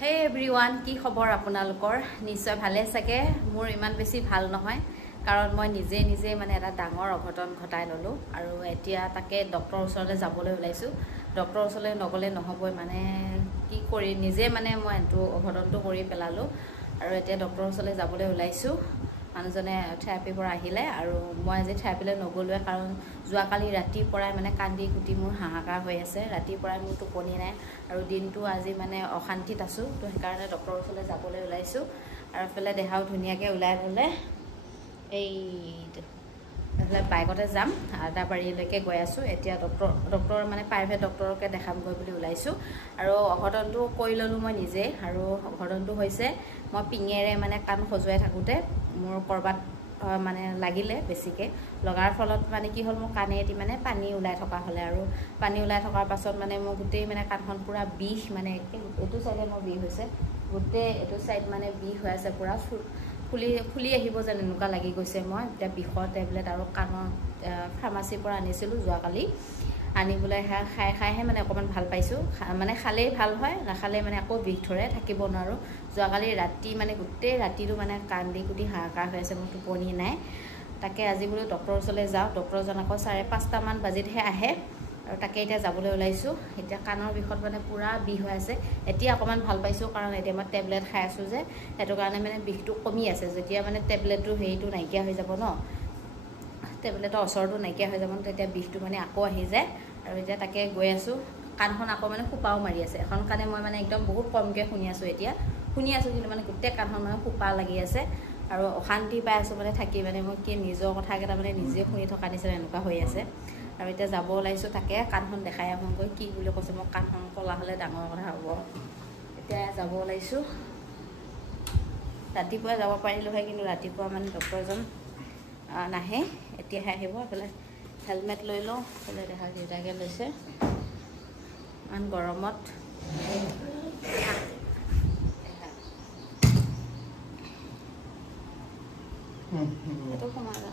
Hey everyone, কি খবৰ আপোনালোকৰ নিশ্চয় ভালে চাগে মোৰ ইমান বেছি ভাল নহয় কাৰণ মই নিজে মানে এটা ডাঙৰ অঘটন ঘটাই ললো আৰু এতিয়া তাকে ডক্টৰৰ ওচৰলৈ যাবলৈ ওলাইছো ডক্টৰৰ ওচৰলৈ নগলে নহবই মানে কি কৰি নিজে মানে মই এটো অঘটনটো কৰি পেলালো আৰু এতিয়া ডক্টৰৰ ওচৰলৈ যাবলৈ ওলাইছো মানুহজনে থেৰাপি পৰা আহিলে আৰু মই আজি থেৰাপিলৈ নগলোৱে কাৰণ যোৱাকালি ৰাতি পৰাই মানে কান্দি কুটি মোৰ হাহাকাৰ হৈ আছে ৰাতি পৰাই মোৰ টোপনি নাই আৰু দিনটো আজি মানে অশান্তিত আছো তো সেইকাৰণে ডক্টৰৰ ওচৰলৈ যাবলৈ ওলাইছো আৰু ফেলে দেহাও ধুনীয়াকৈ ওলাই গলে এই বাইকতে যাম আদাবাৰীলৈকে গৈ আছো এতিয়া ডক্টৰ মানে প্ৰাইভেট ডক্টৰকে দেখামগৈ বুলি ওলাইছো আৰু অঘটনটো কৰি ললো মই নিজে আৰু অঘটনটো হৈছে মই পিঙেৰে মানে কাণ খজুৱাই থাকোতে মোৰ কৰবাত মানে লাগিলে বেছিকে লগাৰ ফলত মানে কি হল মোৰ কানেটি মানে পানী ওলাই থকা হলে আৰু পানী ওলাই থকাৰ পাছত মানে মোৰ গুটেই মানে কাণখন পুৰা বিষ মানে এটো সাইডে মোৰ বিষ হৈছে গুটেই এটো সাইড মানে বিষ হৈ আছে পুৰা ফুলি আহিব যেন এনেকুৱা লাগি গৈছে মই এতিয়া বিষৰ টেবলেট আৰু কাণৰ ফাৰ্মাসীৰ পৰা আনিছিলো যোৱাকালি আনিবলৈ খাইহে মানে অকমান ভাল পাইছো মানে খালেই ভাল হয় নাখালে মানে আকৌ বিষ ধৰে থাকিব নোৱাৰো যোৱাকালি ৰাতি মানে গুটেই ৰাতিটো মানে কান্দি কুটি হাহাকাৰ হৈ আছে মোৰ টোপনি নাই তাকে আজি বোলো ডক্টৰৰ ওচৰলৈ যাওঁ ডক্টৰজন আকৌ 5:30 মান বাজিতহে আহে আৰু তাকে এতিয়া যাবলৈ ওলাইছো এতিয়া কাণৰ বিষত মানে পুৰা বিষ হৈ আছে এতিয়া অকমান ভাল পাইছো কাৰণ এতিয়া মই টেবলেট খাই আছো যে হেতু কাৰণে মানে বিষটো কমি আছে যেতিয়া মানে টেবলেটটো হেইটো নাইকিয়া হৈ যাব ন টেবলেটৰ অসৰটো নাইকিয়া হৈ যাব তেতিয়া বিষটো মানে আকৌ আহি যায় আৰু এতিয়া তাকে গৈ আছো কাণখন আকৌ মানে ফুপাও মাৰি আছে এখন কানে মই মানে একদম বহুত কমকে শুনি আছো কিন্তু মানে গুটেই কাণখন মানে ফুপা লাগি আছে আৰু অশান্তি পাই আছো মানে থাকি মানে মই কি নিজৰ কথা কেটা মানে নিজে শুনি থকা নিচিনা এনেকুৱা হৈ আছে আৰু এতিয়া যাব ওলাইছো তাকে কাণখন দেখাই আহোঁগৈ কি বুলি কৈছে মই কাণখন কলা হলে ডাঙৰ কথা হ'ব এতিয়া যাব ওলাইছো ৰাতিপুৱা যাব পাৰিলো হয় কিন্তু ৰাতিপুৱা মানে ডক্টৰজন নাহে এতিয়াহে আহিব এফালে হেলমেট লৈ লওঁ এফালে দেখা দেউতাকে লৈছে ইমান গৰমত এইটো সোমালা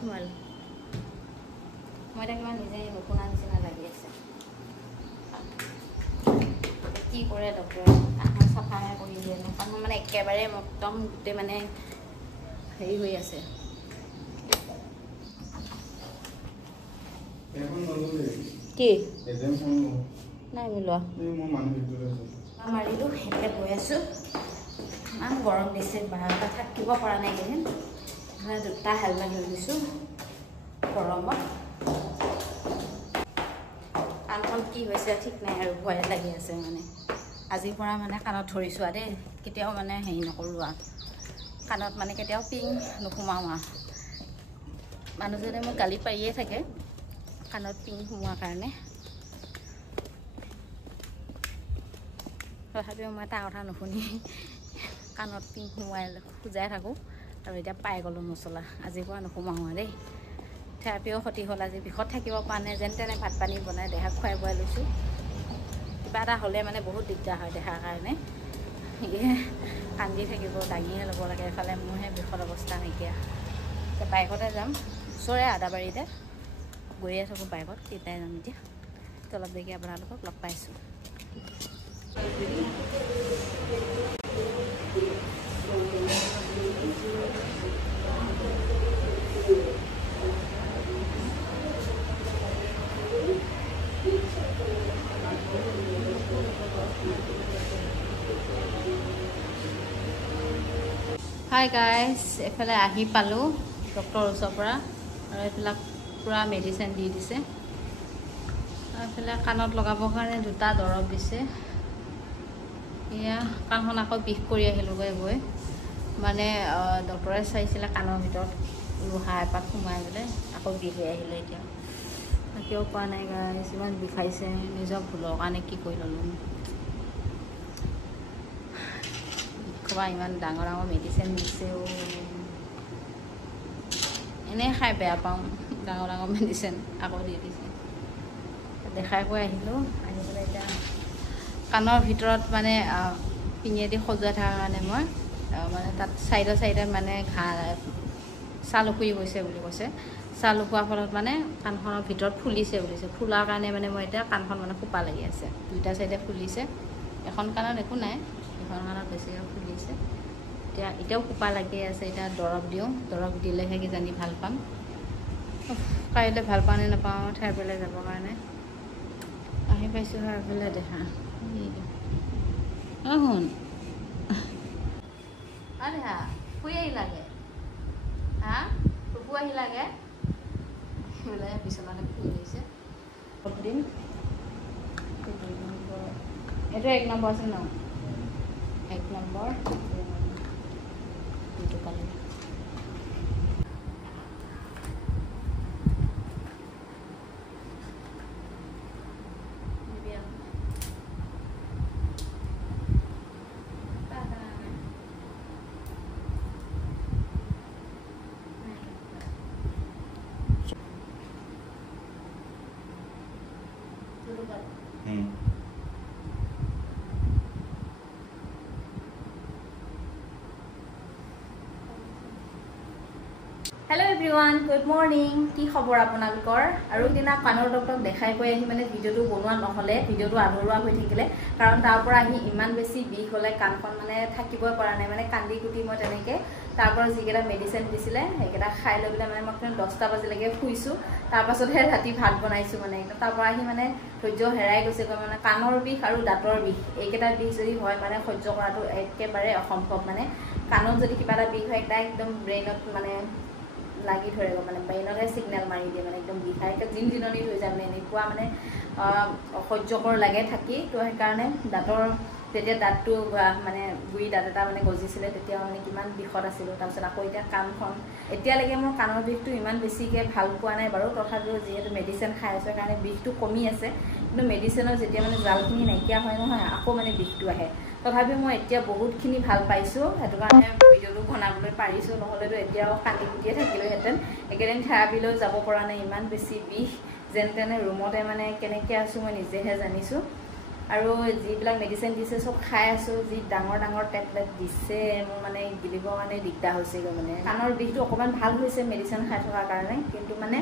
সোমালো মই তাক ইমান নিজে নুশুনা নিচিনা লাগি আছে কি কৰে ডক্টৰে কাণখন চাফাহে কৰি দিয়ে কাণখন মানে একেবাৰে একদম গোটেই মানে হেৰি হৈ আছে কি নাই মিলোৱা মাৰিলো এতিয়া গৈ আছো ইমান গৰম দিছে বাহিৰত থাকিব পৰা নাই কেইদিন দুটা হেলমেট লৈ দিছো গৰমত কাণখন কি হৈছে ঠিক নাই আৰু ভয় লাগি আছে মানে আজিৰ পৰা মানে কাণত ধৰিছো আৰু দেই কেতিয়াও মানে হেৰি নকৰো আৰু কাণত মানে কেতিয়াও পিং নুসুমাও আৰু মানুহজনে মোক গালি পাৰিয়ে থাকে কাণত পিং সোমোৱাৰ কাৰণে তথাপিও মই তাৰ কথা নুশুনি কাণত পিং সোমাই খুজাই থাকোঁ আৰু এতিয়া পাই গ'লো মছলা আজিৰ পৰা নুসুমাওঁ দেই থেৰাপিও ক্ষতি হ'ল আজি বিষত থাকিব পৰা নাই যেন তেনে ভাত পানী বনাই দেহাক খুৱাই বোৱাই লৈছোঁ কিবা এটা হ'লে মানে বহুত দিগদাৰ হয় দেহাৰ কাৰণে কান্দি থাকিব দাঙিয়ে ল'ব লাগে এফালে মোৰহে বিষৰ অৱস্থা নাইকিয়া এতিয়া বাইকতে যাম ওচৰে আদাবাৰীতে গৈয়ে থাকোঁ বাইকত কেইটাই যাম এতিয়া অলপ দেৰিকৈ আপোনালোকক লগ পাইছোঁ হাই গাইজ এফালে আহি পালোঁ ডক্টৰৰ ওচৰৰ পৰা আৰু এইবিলাক পুৰা মেডিচিন দি দিছে এইফালে কাণত লগাবৰ কাৰণে দুটা দৰৱ দিছে এয়া কাণখন আকৌ বিষ কৰি আহিলোগৈ গৈ মানে ডক্টৰে চাইছিলে কাণৰ ভিতৰত লোহা এপাত সোমাই গ'লে আকৌ বিষ হৈ আহিলে এতিয়া কিয় পোৱা নাই গাইজ ইমান বিষাইছে নিজৰ ভুলৰ কাৰণে কি কৰি ল'লোঁ ইমান ডাঙৰ মেডিচিন দিছেও এনেই খাই বেয়া পাওঁ ডাঙৰ মেডিচিন আকৌ দি দিছে দেখাই কৈ আহিলোঁ আহি পেলাই এতিয়া কাণৰ ভিতৰত মানে পিঙেদি সজোৱাই থকাৰ কাৰণে মই মানে তাত চাইডে মানে ঘাঁ ছাল উকুৰি গৈছে বুলি কৈছে চালু খোৱাৰ ফলত মানে কাণখনৰ ভিতৰত ফুলিছে ফুলাৰ কাৰণে মানে মই এতিয়া কাণখন মানে খোপা লাগি আছে দুইটা চাইডে ফুলিছে এখন কাণত একো নাই এখন কাণত বেছিকৈ ফুলিছে এতিয়াও খোপা লাগি আছে এতিয়া দৰৱ দিওঁ দৰৱ দিলেহে কিজানি ভাল পাম কাইলৈ ভাল পাওঁ নে নাপাওঁ ঠাইবিলাক যাবৰ কাৰণে আহি পাইছোঁ হয় এফালে দেখা শুন দেহা শুই আহিলাগে হা শুকু আহিলাগে বোলে বিচনাতে শুই আহিছে দিন এইটো 1 নম্বৰ আছে ন 1 নম্বৰ এইটো পালে हेलो एवरीवन गुड मर्निंग की खबर आपनालोकर आरो दिना कानर डक्टर देखाई गई आहि माने भिडिओটো বনোৱা নহলে भिडिओটো আধৰুৱা হৈ থাকিলে কাৰণ তাৰ পৰা আহি ইমান বেছি বিষ হলে কানখন মানে থাকিবই পৰা নাই মানে কান্দি কুটি মই তেনেকে তাৰ পৰা যিকেটা মেডিচিন দিছিলে সেইকেটা খাই লৈ মানে মই 10টা বাজিলৈকে শুইছো তাৰ পাছতহে ৰাতি ভাত বনাইছো মানে তাৰ পৰা আহি মানে সহ্য হেৰাই গৈছে মানে কানৰ বিষ আৰু দাঁতৰ বিষ এইকেটা বিষ যদি হয় মানে সহ্য কৰাটো একেবাৰে অসম্ভৱ মানে কানত যদি কিবা এটা বিষ হয় এটা একদম ব্ৰেইনত মানে লাগি ধৰে মানে ব্ৰেইনৰে সিগনেল মাৰি দিয়ে মানে একদম বিষাই জিনজিননি হৈ যায় মানে এনেকুৱা মানে অসহ্যকৰ লাগে থাকি তো সেইকাৰণে দাঁতৰ তেতিয়া দাঁতটো মানে গুৰি দাঁত এটা মানে গজিছিলে তেতিয়া মানে কিমান বিষত আছিল তাৰপিছত আকৌ এতিয়া কাণখন এতিয়ালৈকে মোৰ কাণৰ বিষটো ইমান বেছিকৈ ভাল পোৱা নাই বাৰু তথাপিও যিহেতু মেডিচিন খাই আছোঁ কাৰণে বিষটো কমি আছে কিন্তু মেডিচিনৰ যেতিয়া মানে জালখিনি নাইকিয়া হয় নহয় আকৌ মানে বিষটো আহে তথাপিও মই এতিয়া বহুতখিনি ভাল পাইছোঁ সেইটো কাৰণে ভিডিঅ'টো বনাবলৈ পাৰিছোঁ নহ'লেতো এতিয়াও কান্দি কুটিয়ে থাকিলোহেঁতেন একেদিন থেৰাপিলৈ যাব পৰা নাই ইমান বেছি বিষ যেন তেনে ৰুমতে মানে কেনেকৈ আছোঁ মই নিজেহে জানিছোঁ আৰু যিবিলাক মেডিচিন দিছে সব খাই আছোঁ যি ডাঙৰ ডাঙৰ টেবলেট দিছে মোৰ মানে গিলিবৰ কাৰণে দিগদাৰ হৈছেগৈ মানে কাণৰ বিষটো অকণমান ভাল হৈছে মেডিচিন খাই থকাৰ কাৰণে কিন্তু মানে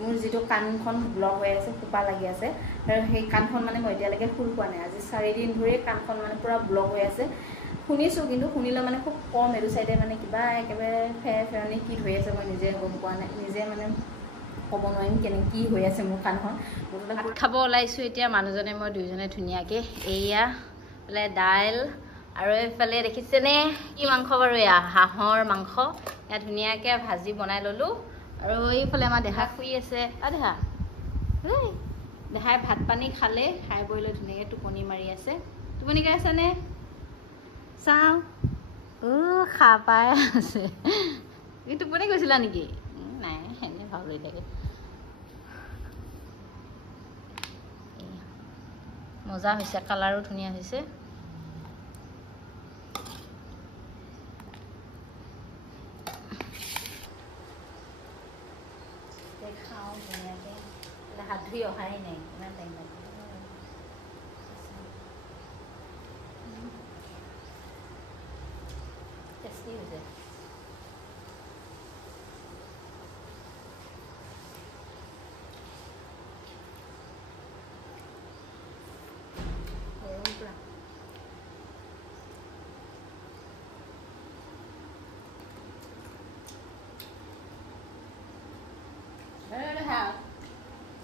মোৰ যিটো কাণখন ব্লক হৈ আছে খোপা লাগি আছে আৰু সেই কাণখন মানে মই এতিয়ালৈকে খুল পোৱা নাই আজি 4 দিন ধৰি কাণখন মানে পুৰা ব্লক হৈ আছে শুনিছোঁ কিন্তু শুনিলে মানে খুব কম এইটো চাইডে মানে কিবা একেবাৰে ফেৰনি কি হৈ আছে মই নিজে গম পোৱা নাই নিজে মানে ক'ব নোৱাৰিম কেনে কি হৈ আছে মোৰ কাণখন ভাত খাব ওলাইছোঁ এতিয়া মানুহজনে মই দুইজনে ধুনীয়াকৈ এয়া বোলে দাইল আৰু এইফালে দেখিছেনে কি মাংস বাৰু এয়া হাঁহৰ মাংস এয়া ধুনীয়াকৈ ভাজি বনাই ল'লোঁ আৰু এইফালে আমাৰ দেহা শুই আছে দেহা দেহাই ভাত পানী খালে খাই বৈ লৈ ধুনীয়াকৈ টোপনি মাৰি আছে টোপনি গাই আছেনে চাওঁ খা পাই আছে টোপনি গৈছিলা নেকি নাই এনে ভাল হৈ থাকে মজা হৈছে কালাৰো ধুনীয়া হৈছে খাওঁ ধুনীয়াকৈ হাত ধুই অহাই নাই ইমান টাইম লাগে টেষ্টি হৈছে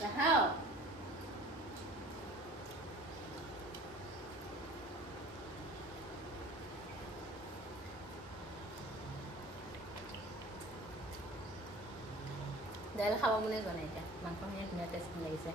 The hell? Dahil hawa mo na ito na ito. Mangkong niya, tingnan test mo na isa.